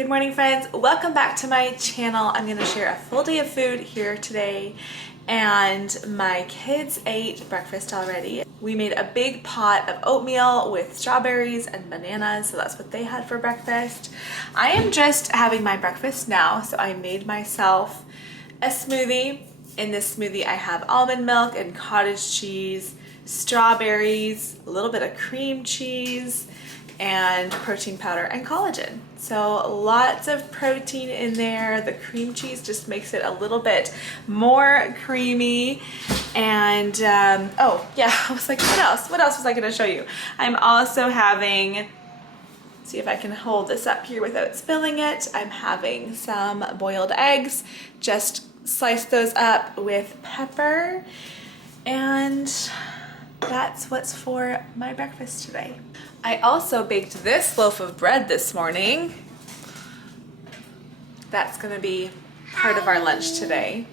Good morning, friends. Welcome back to my channel. I'm going to share a full day of food here today, and my kids ate breakfast already. We made a big pot of oatmeal with strawberries and bananas, so that's what they had for breakfast. I am just having my breakfast now, so I made myself a smoothie. In this smoothie I have almond milk and cottage cheese, strawberries, a little bit of cream cheese, and protein powder and collagen. So lots of protein in there. The cream cheese just makes it a little bit more creamy. And oh yeah, I was like, what else? What else was I gonna show you? I'm also having, see if I can hold this up here without spilling it. I'm having some boiled eggs. Just slice those up with pepper, and that's what's for my breakfast today. I also baked this loaf of bread this morning. That's gonna be part of our lunch today.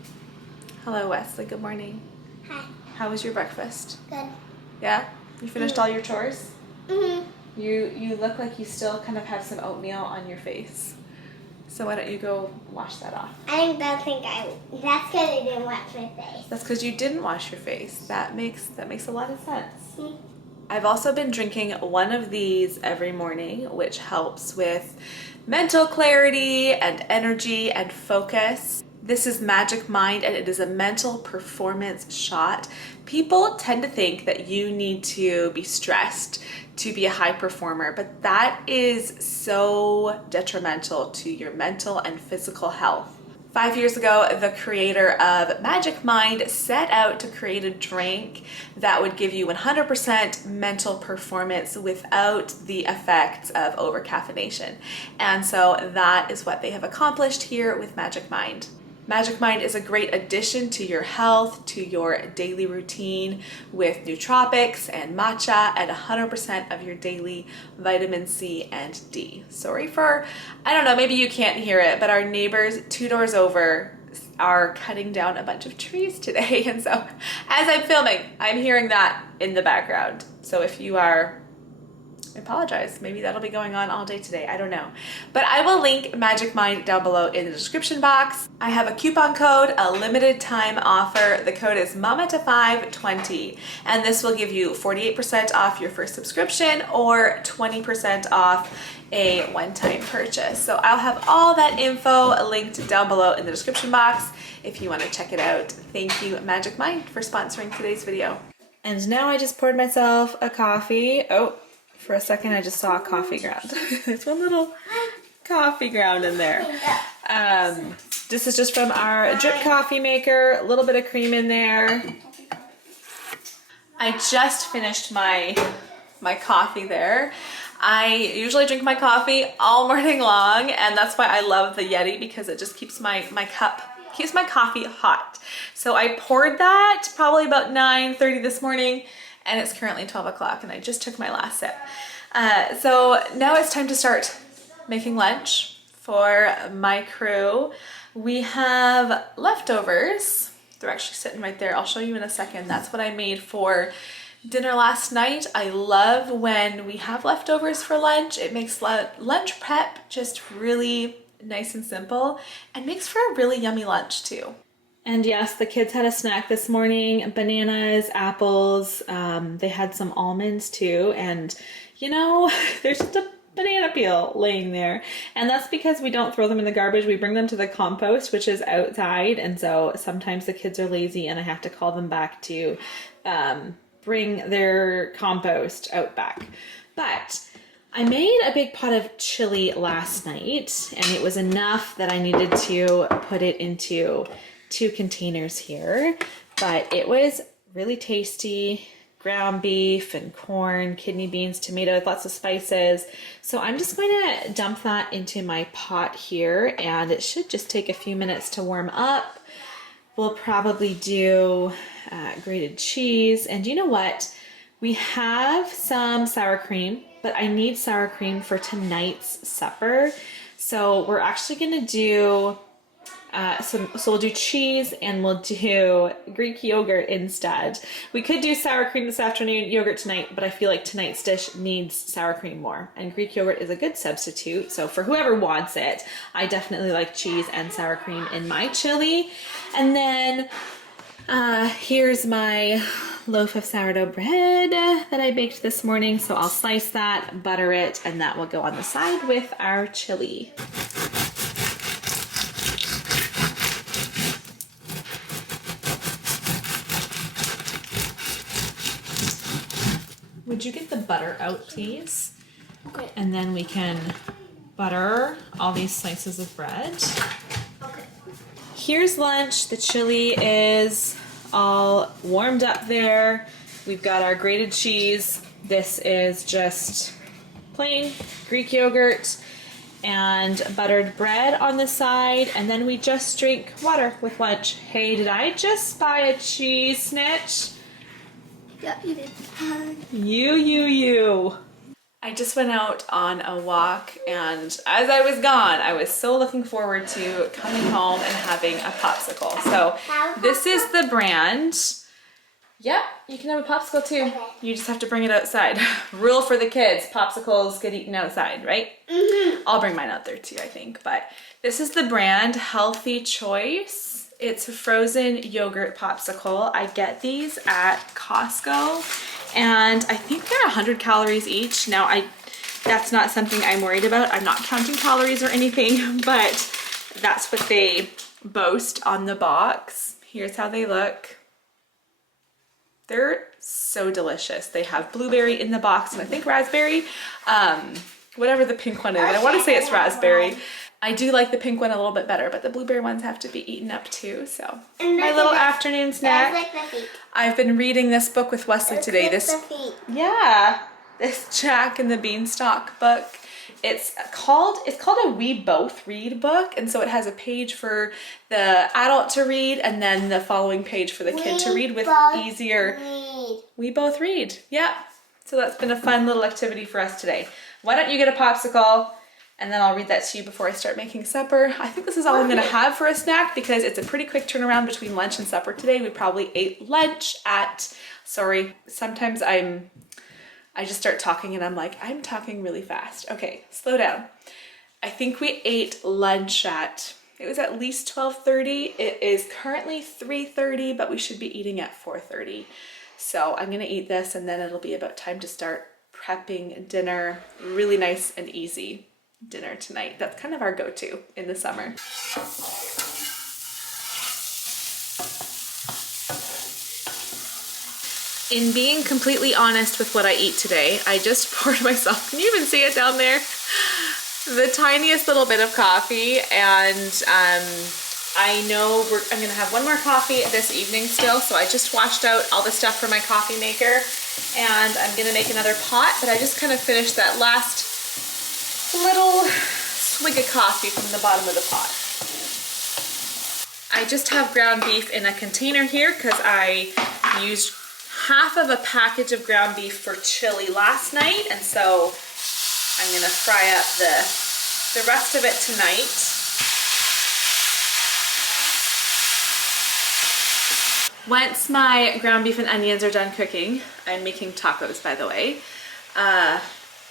Hello, Wesley, good morning. Hi. How was your breakfast? Good. Yeah? You finished all your chores? Mm-hmm. You look like you still kind of have some oatmeal on your face. So why don't you go wash that off? That's because I didn't wash my face. That's because you didn't wash your face. That makes a lot of sense. Mm-hmm. I've also been drinking one of these every morning, which helps with mental clarity and energy and focus. This is Magic Mind, and it is a mental performance shot. People tend to think that you need to be stressed to be a high performer, but that is so detrimental to your mental and physical health. 5 years ago, the creator of Magic Mind set out to create a drink that would give you 100% mental performance without the effects of overcaffeination. And so that is what they have accomplished here with Magic Mind. Magic Mind is a great addition to your health, to your daily routine with nootropics and matcha and 100% of your daily vitamin C and D. Sorry for, I don't know, maybe you can't hear it, but our neighbors 2 doors over are cutting down a bunch of trees today. And so as I'm filming, I'm hearing that in the background. So if you are, I apologize. Maybe that'll be going on all day today. I don't know. But I will link Magic Mind down below in the description box. I have a coupon code, a limited time offer. The code is MAMA520, and this will give you 48% off your first subscription or 20% off a one-time purchase. So I'll have all that info linked down below in the description box if you want to check it out. Thank you, Magic Mind, for sponsoring today's video. And now I just poured myself a coffee. Oh, for a second, I just saw a coffee ground. There's one little coffee ground in there. This is just from our drip coffee maker. A little bit of cream in there. I just finished my coffee there. I usually drink my coffee all morning long, and that's why I love the Yeti, because it just keeps my coffee hot. So I poured that probably about 9:30 this morning, and it's currently 12 o'clock, and I just took my last sip. So now it's time to start making lunch for my crew. We have leftovers. They're actually sitting right there. I'll show you in a second. That's what I made for dinner last night. I love when we have leftovers for lunch. It makes lunch prep just really nice and simple, and makes for a really yummy lunch too. And yes, the kids had a snack this morning, bananas, apples, they had some almonds too, and you know, there's just a banana peel laying there, and that's because we don't throw them in the garbage. We bring them to the compost, which is outside, and so sometimes the kids are lazy and I have to call them back to bring their compost out back. But I made a big pot of chili last night, and it was enough that I needed to put it into 2 containers here, but it was really tasty. Ground beef and corn, kidney beans, tomatoes, lots of spices. So I'm just going to dump that into my pot here, and it should just take a few minutes to warm up. We'll probably do grated cheese, and you know what? We have some sour cream, but I need sour cream for tonight's supper. So we're actually gonna do So we'll do cheese and we'll do Greek yogurt instead. We could do sour cream this afternoon, yogurt tonight, but I feel like tonight's dish needs sour cream more. And Greek yogurt is a good substitute. So for whoever wants it, I definitely like cheese and sour cream in my chili. And then here's my loaf of sourdough bread that I baked this morning. So I'll slice that, butter it, and that will go on the side with our chili. Would you get the butter out, please? Okay. And then we can butter all these slices of bread. Okay. Here's lunch. The chili is all warmed up there. We've got our grated cheese. This is just plain Greek yogurt and buttered bread on the side. And then we just drink water with lunch. Hey, did I just buy a cheese snitch? Yeah, you did. You. I just went out on a walk, and as I was gone, I was so looking forward to coming home and having a popsicle. So this is the brand. Yep, you can have a popsicle too. Okay. You just have to bring it outside. Rule for the kids, popsicles get eaten outside, right? Mm-hmm. I'll bring mine out there too, I think. But this is the brand Healthy Choice. It's a frozen yogurt popsicle. I get these at Costco, and I think they're 100 calories each. Now, that's not something I'm worried about. I'm not counting calories or anything, but that's what they boast on the box. Here's how they look. They're so delicious. They have blueberry in the box, and I think raspberry, whatever the pink one is. I want to say it's raspberry. I do like the pink one a little bit better, but the blueberry ones have to be eaten up too. So my little afternoon snack. Like the feet. I've been reading this book with Wesley today. Like the feet. This Jack and the Beanstalk book. It's called a We Both Read book, and so it has a page for the adult to read and then the following page for the kid to read with easier. We both read. Yeah. So that's been a fun little activity for us today. Why don't you get a popsicle? And then I'll read that to you before I start making supper. I think this is all I'm gonna have for a snack because it's a pretty quick turnaround between lunch and supper today. We probably ate lunch at, sometimes I just start talking and I'm like, I'm talking really fast. Okay, slow down. I think we ate lunch it was at least 12:30. It is currently 3:30, but we should be eating at 4:30. So I'm gonna eat this and then it'll be about time to start prepping dinner. Really nice and easy dinner tonight. That's kind of our go-to in the summer. In being completely honest with what I eat today, I just poured myself, can you even see it down there? The tiniest little bit of coffee, and I know I'm gonna have one more coffee this evening still, so I just washed out all the stuff for my coffee maker, and I'm gonna make another pot, but I just kind of finished that last little swig of coffee from the bottom of the pot. I just have ground beef in a container here because I used half of a package of ground beef for chili last night, and so I'm gonna fry up the rest of it tonight. Once my ground beef and onions are done cooking, I'm making tacos, by the way,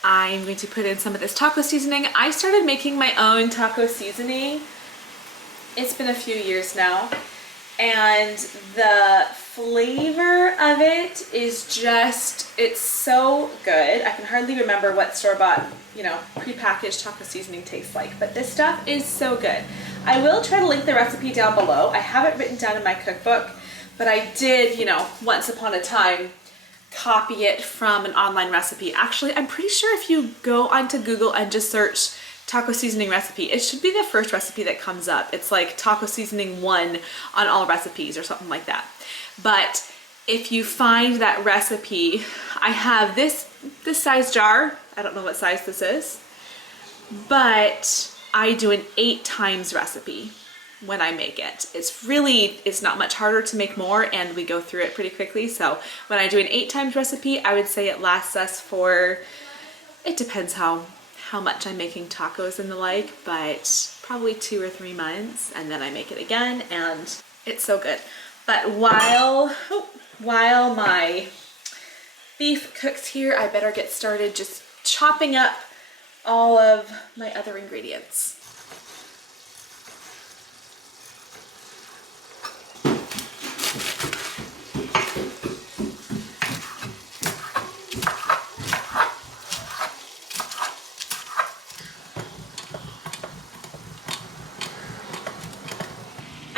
I'm going to put in some of this taco seasoning. I started making my own taco seasoning. It's been a few years now, and the flavor of it is just, it's so good. I can hardly remember what store-bought, prepackaged taco seasoning tastes like, but this stuff is so good. I will try to link the recipe down below. I have it written down in my cookbook, but I did, once upon a time, copy it from an online recipe. Actually, I'm pretty sure if you go onto Google and just search taco seasoning recipe, it should be the first recipe that comes up. It's like taco seasoning 1 on all recipes or something like that. But if you find that recipe, I have this size jar. I don't know what size this is, but I do an 8 times recipe when I make it. It's not much harder to make more, and we go through it pretty quickly. So when I do an 8 times recipe, I would say it lasts us for, it depends how how much I'm making tacos and the like, but probably 2 or 3 months, and then I make it again, and it's so good. But while my beef cooks here, I better get started just chopping up all of my other ingredients.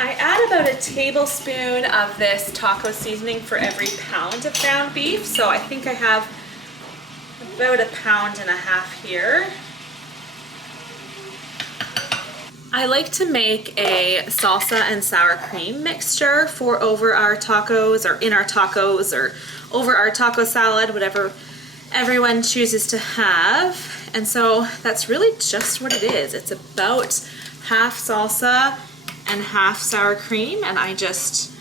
I add about a tablespoon of this taco seasoning for every pound of ground beef, so I think I have about 1.5 pounds here. I like to make a salsa and sour cream mixture for over our tacos, or in our tacos, or over our taco salad, whatever everyone chooses to have. And so that's really just what it is. It's about half salsa and half sour cream, and I just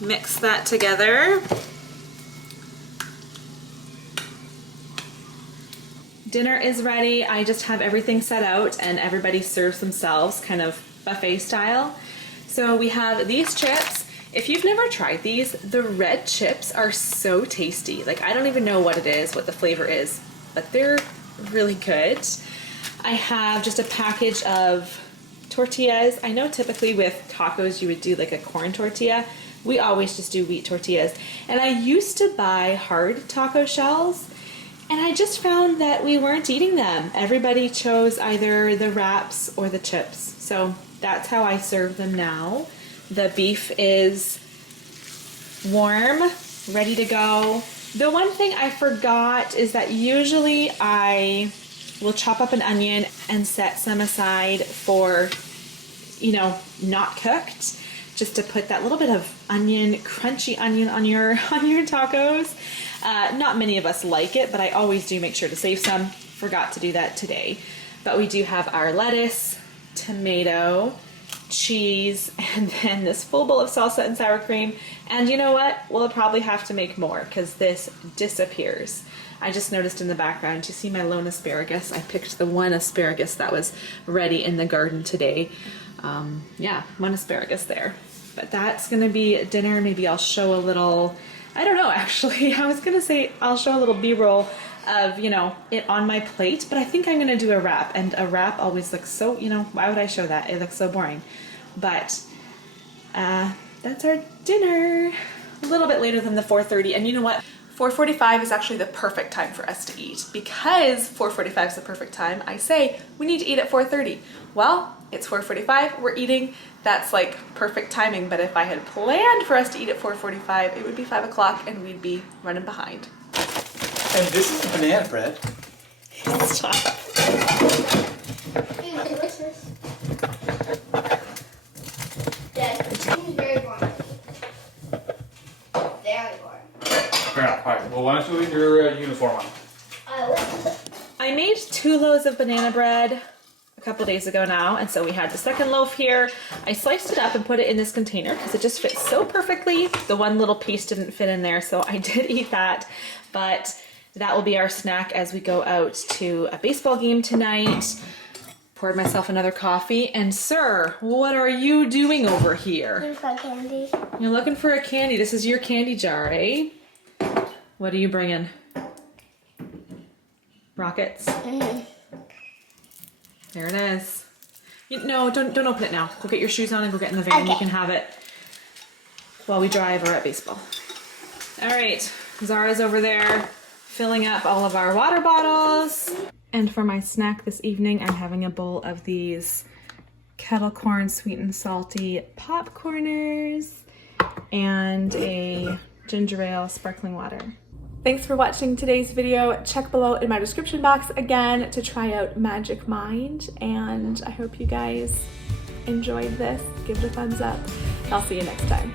mix that together. Dinner is ready. I just have everything set out and everybody serves themselves kind of buffet style. So we have these chips. If you've never tried these, the red chips are so tasty. Like, I don't even know what it is, what the flavor is, but they're really good. I have just a package of tortillas. I know typically with tacos you would do like a corn tortilla. We always just do wheat tortillas. And I used to buy hard taco shells, and I just found that we weren't eating them. Everybody chose either the wraps or the chips. So that's how I serve them now. The beef is warm, ready to go. The one thing I forgot is that usually I will chop up an onion and set some aside for, you know, not cooked, just to put that little bit of onion, crunchy onion on your tacos. Not many of us like it, but I always do make sure to save some. Forgot to do that today. But we do have our lettuce, tomato, cheese, and then this full bowl of salsa and sour cream. And you know what? We'll probably have to make more because this disappears. I just noticed in the background, you see my lone asparagus? I picked the one asparagus that was ready in the garden today. Yeah, one asparagus there. But that's gonna be dinner. Maybe I'll show a little, I don't know actually. I was gonna say I'll show a little B-roll of, you know, it on my plate, but I think I'm gonna do a wrap, and a wrap always looks so, you know, why would I show that? It looks so boring. But that's our dinner. A little bit later than the 4:30, and you know what? 4:45 is actually the perfect time for us to eat. Because 4:45 is the perfect time, I say we need to eat at 4:30. Well, it's 4:45, we're eating. That's like perfect timing, but if I had planned for us to eat at 4:45, it would be 5 o'clock and we'd be running behind. And this is the banana bread. Stop. Delicious. Yes, it's very boring. Very boring. Fair enough. All right. Well, why don't you leave your uniform on? I made 2 loaves of banana bread a couple days ago now, and so we had the second loaf here. I sliced it up and put it in this container because it just fits so perfectly. The one little piece didn't fit in there, so I did eat that. But that will be our snack as we go out to a baseball game tonight. Poured myself another coffee. And sir, what are you doing over here? Looking for candy. You're looking for a candy. This is your candy jar, eh? What are you bringing? Rockets? Mm-hmm. There it is. No, don't open it now. Go get your shoes on and go get in the van. Okay. You can have it while we drive or at baseball. All right, Zara's over there filling up all of our water bottles. And for my snack this evening, I'm having a bowl of these kettle corn sweet and salty popcorners and a ginger ale sparkling water. Thanks for watching today's video. Check below in my description box again to try out Magic Mind, and I hope you guys enjoyed this. Give it a thumbs up. I'll see you next time.